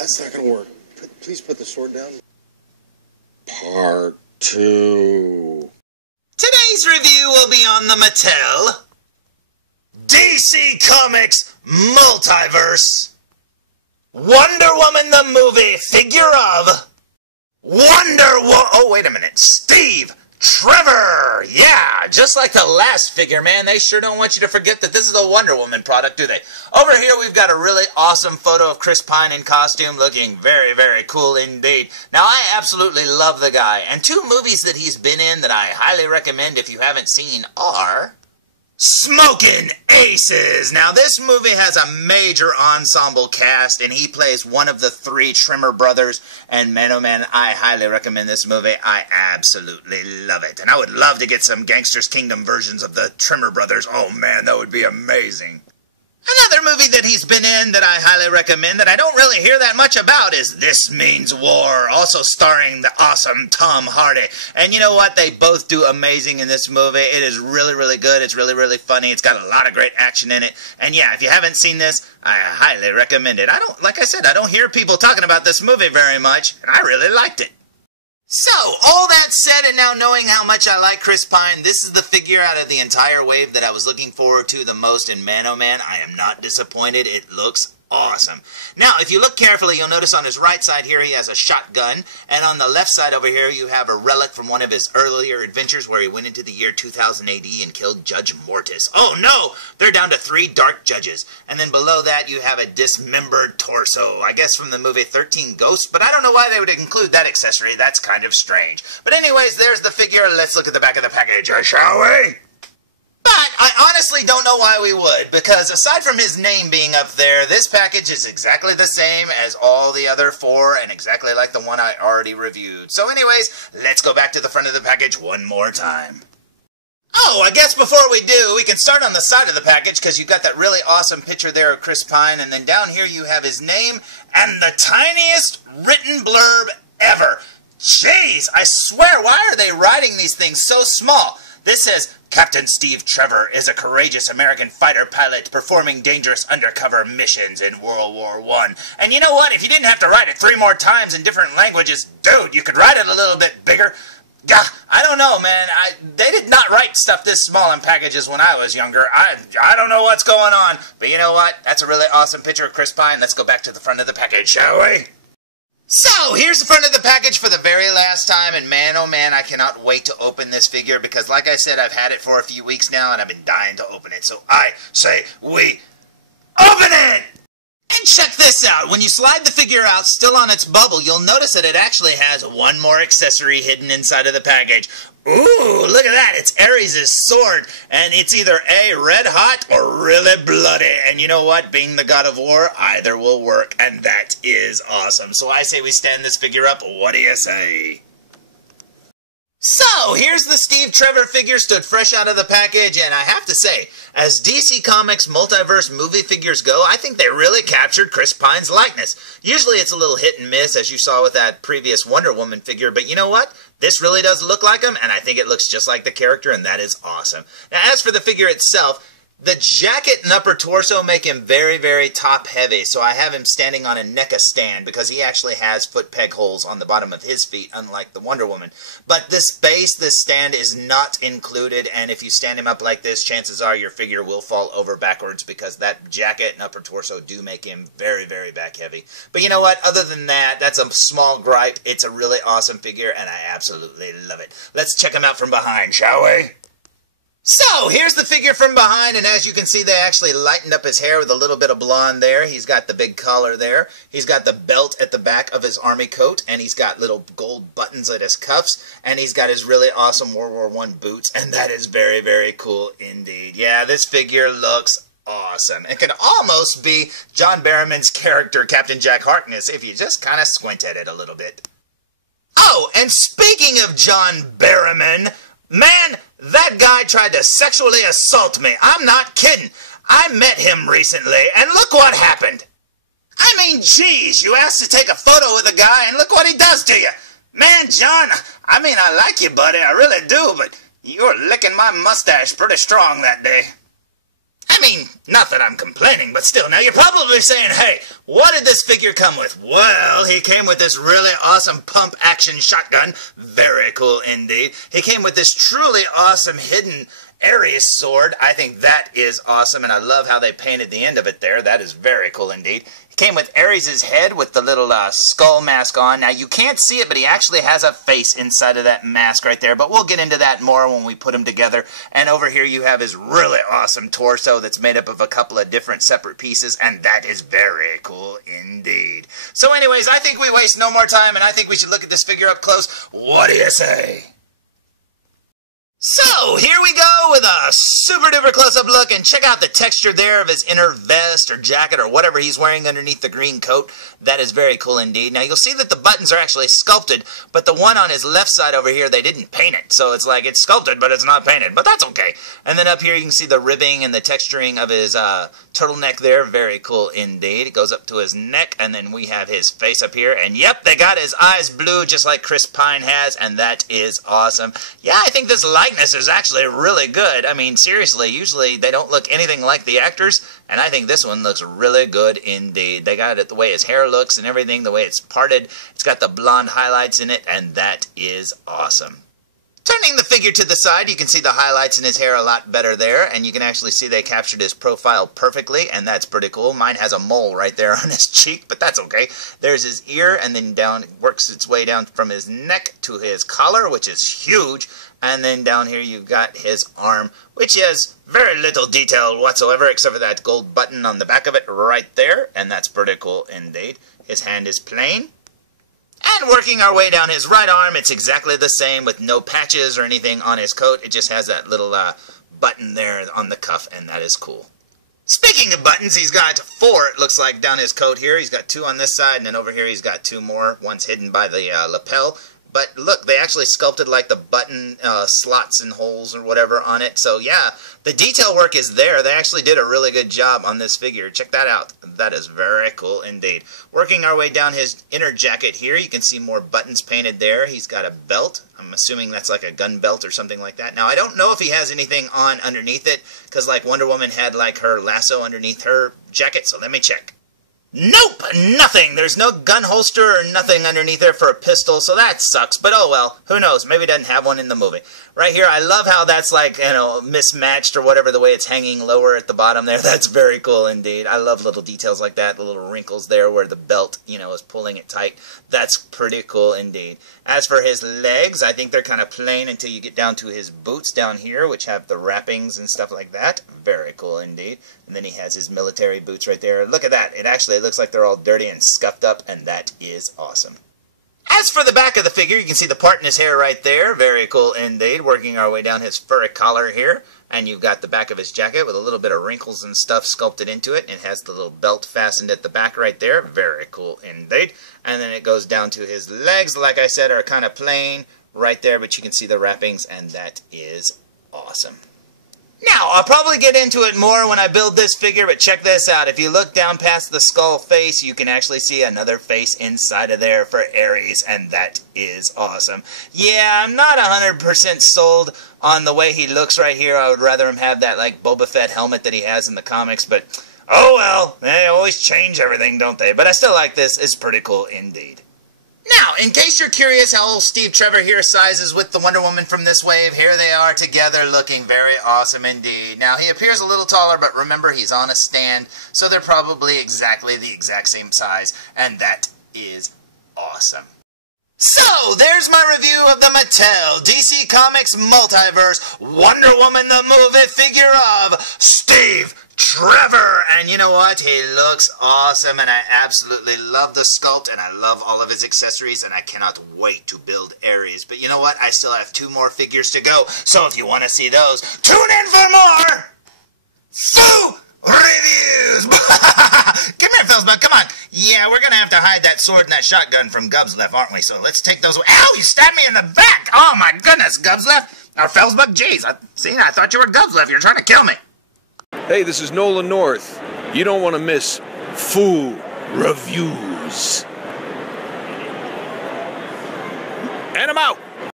That's not gonna work. Please put the sword down. Part 2. Today's review will be on the Mattel DC Comics Multiverse Wonder Woman the movie figure of oh, wait a minute. Steve Trevor! Yeah, just like the last figure, man, they sure don't want you to forget that this is a Wonder Woman product, do they? Over here, we've got a really awesome photo of Chris Pine in costume, looking very, very cool indeed. Now, I absolutely love the guy, and 2 movies that he's been in that I highly recommend if you haven't seen are Smokin' Aces! Now, this movie has a major ensemble cast, and he plays one of the 3 Trimmer brothers, and man, oh man, I highly recommend this movie. I absolutely love it. And I would love to get some Gangster's Kingdom versions of the Trimmer brothers. Oh man, that would be amazing. Another movie that he's been in that I highly recommend that I don't really hear that much about is This Means War, also starring the awesome Tom Hardy. And you know what? They both do amazing in this movie. It is really, really good. It's really, really funny. It's got a lot of great action in it. And yeah, if you haven't seen this, I highly recommend it. Like I said, I don't hear people talking about this movie very much, and I really liked it. So, all that said, and now knowing how much I like Chris Pine, this is the figure out of the entire wave that I was looking forward to the most, and man, oh man, I am not disappointed. It looks awesome. Now, if you look carefully, you'll notice on his right side here he has a shotgun, and on the left side over here you have a relic from one of his earlier adventures where he went into the year 2000 AD and killed Judge Mortis. Oh no! They're down to 3 dark judges. And then below that you have a dismembered torso, I guess from the movie 13 Ghosts, but I don't know why they would include that accessory. That's kind of strange. But anyways, there's the figure. Let's look at the back of the package, shall we? But I honestly don't know why we would, because aside from his name being up there, this package is exactly the same as all the other 4 and exactly like the one I already reviewed. So anyways, let's go back to the front of the package one more time. Oh, I guess before we do, we can start on the side of the package because you've got that really awesome picture there of Chris Pine, and then down here you have his name and the tiniest written blurb ever. Jeez, I swear, why are they writing these things so small? This says, Captain Steve Trevor is a courageous American fighter pilot performing dangerous undercover missions in World War I. And you know what? If you didn't have to write it 3 more times in different languages, dude, you could write it a little bit bigger. Gah, I don't know, man. They did not write stuff this small in packages when I was younger. I don't know what's going on. But you know what? That's a really awesome picture of Chris Pine. Let's go back to the front of the package, shall we? So, here's the front of the package for the very last time, and man, oh man, I cannot wait to open this figure, because like I said, I've had it for a few weeks now, and I've been dying to open it, so I say we open it! And check this out, when you slide the figure out, still on its bubble, you'll notice that it actually has one more accessory hidden inside of the package. Ooh, look at that, it's Ares' sword, and it's either A, red hot, or really bloody, and you know what, being the god of war, either will work, and that is awesome. So I say we stand this figure up, what do you say? So, here's the Steve Trevor figure stood fresh out of the package, and I have to say, as DC Comics Multiverse movie figures go, I think they really captured Chris Pine's likeness. Usually it's a little hit and miss, as you saw with that previous Wonder Woman figure, but you know what? This really does look like him, and I think it looks just like the character, and that is awesome. Now, as for the figure itself, the jacket and upper torso make him very, very top-heavy, so I have him standing on a NECA stand because he actually has foot peg holes on the bottom of his feet, unlike the Wonder Woman. But this base, this stand, is not included, and if you stand him up like this, chances are your figure will fall over backwards because that jacket and upper torso do make him very, very back-heavy. But you know what? Other than that, that's a small gripe. It's a really awesome figure, and I absolutely love it. Let's check him out from behind, shall we? So, here's the figure from behind, and as you can see, they actually lightened up his hair with a little bit of blonde there. He's got the big collar there. He's got the belt at the back of his army coat, and he's got little gold buttons at his cuffs, and he's got his really awesome World War I boots, and that is very, very cool indeed. Yeah, this figure looks awesome. It could almost be John Barrowman's character, Captain Jack Harkness, if you just kind of squint at it a little bit. Oh, and speaking of John Barrowman, man, that guy tried to sexually assault me. I'm not kidding. I met him recently, and look what happened. I mean, geez, you asked to take a photo with a guy, and look what he does to you. Man, John, I mean, I like you, buddy, I really do, but you were licking my mustache pretty strong that day. I I mean, not that I'm complaining, but still. Now, you're probably saying, hey, what did this figure come with? Well, he came with this really awesome pump-action shotgun. Very cool indeed. He came with this truly awesome hidden Ares sword. I think that is awesome, and I love how they painted the end of it there. That is very cool indeed. He came with Ares' head with the little skull mask on. Now, you can't see it, but he actually has a face inside of that mask right there, but we'll get into that more when we put them together. And over here you have his really awesome torso that's made up of a couple of different separate pieces, and that is very cool indeed. So anyways, I think we waste no more time, and I think we should look at this figure up close. What do you say? So, here we go with a super duper close-up look, and check out the texture there of his inner vest or jacket or whatever he's wearing underneath the green coat. That is very cool indeed. Now, you'll see that the buttons are actually sculpted, but the one on his left side over here, they didn't paint it. So it's like it's sculpted, but it's not painted, but that's okay. And then up here you can see the ribbing and the texturing of his turtleneck there. Very cool indeed. It goes up to his neck, and then we have his face up here. And yep, they got his eyes blue just like Chris Pine has, and that is awesome. Yeah, I think this likeness is actually really good. I mean, seriously, usually they don't look anything like the actors, and I think this one looks really good indeed. They got it the way his hair looks and everything, the way it's parted. It's got the blonde highlights in it, and that is awesome. Turning the figure to the side, you can see the highlights in his hair a lot better there, and you can actually see they captured his profile perfectly, and that's pretty cool. Mine has a mole right there on his cheek, but that's okay. There's his ear, and then down, works its way down from his neck to his collar, which is huge, and then down here you've got his arm, which has very little detail whatsoever, except for that gold button on the back of it right there, and that's pretty cool indeed. His hand is plain. And working our way down his right arm, it's exactly the same with no patches or anything on his coat. It just has that little button there on the cuff, and that is cool. Speaking of buttons, he's got 4, it looks like, down his coat here. He's got 2 on this side, and then over here he's got 2 more. One's hidden by the lapel. But look, they actually sculpted like the button slots and holes or whatever on it. So yeah, the detail work is there. They actually did a really good job on this figure. Check that out. That is very cool indeed. Working our way down his inner jacket here, you can see more buttons painted there. He's got a belt. I'm assuming that's like a gun belt or something like that. Now, I don't know if he has anything on underneath it, because like Wonder Woman had like her lasso underneath her jacket, so let me check. Nope, nothing. There's no gun holster or nothing underneath there for a pistol, so that sucks. But oh well, who knows? Maybe he doesn't have one in the movie. Right here, I love how that's like, you know, mismatched or whatever, the way it's hanging lower at the bottom there. That's very cool indeed. I love little details like that, the little wrinkles there where the belt, you know, is pulling it tight. That's pretty cool indeed. As for his legs, I think they're kind of plain until you get down to his boots down here, which have the wrappings and stuff like that. Very cool indeed. And then he has his military boots right there. Look at that. It actually looks like they're all dirty and scuffed up, and that is awesome. As for the back of the figure, you can see the part in his hair right there. Very cool indeed. Working our way down his furry collar here. And you've got the back of his jacket with a little bit of wrinkles and stuff sculpted into it. It has the little belt fastened at the back right there. Very cool indeed. And then it goes down to his legs, like I said, are kind of plain right there, but you can see the wrappings, and that is awesome. Now, I'll probably get into it more when I build this figure, but check this out. If you look down past the skull face, you can actually see another face inside of there for Ares, and that is awesome. Yeah, I'm not 100% sold on the way he looks right here. I would rather him have that, like, Boba Fett helmet that he has in the comics, but oh well, they always change everything, don't they? But I still like this. It's pretty cool indeed. Now, in case you're curious how old Steve Trevor here sizes with the Wonder Woman from this wave, here they are together looking very awesome indeed. Now, he appears a little taller, but remember, he's on a stand, so they're probably exactly the exact same size, and that is awesome. So, there's my review of the Mattel DC Comics Multiverse Wonder Woman the Movie figure of Steve Trevor, and you know what? He looks awesome, and I absolutely love the sculpt, and I love all of his accessories, and I cannot wait to build Ares. But you know what? I still have 2 more figures to go, so if you want to see those, tune in for more Foo Reviews! Come here, felzbug, come on. Yeah, we're going to have to hide that sword and that shotgun from Gubslef, aren't we? So let's take those away. Ow, you stabbed me in the back! Oh my goodness, Gubslef! Or felzbug, jeez, I thought you were Gubslef. You're trying to kill me. Hey, this is Nolan North. You don't want to miss Foo Reviews. And I'm out.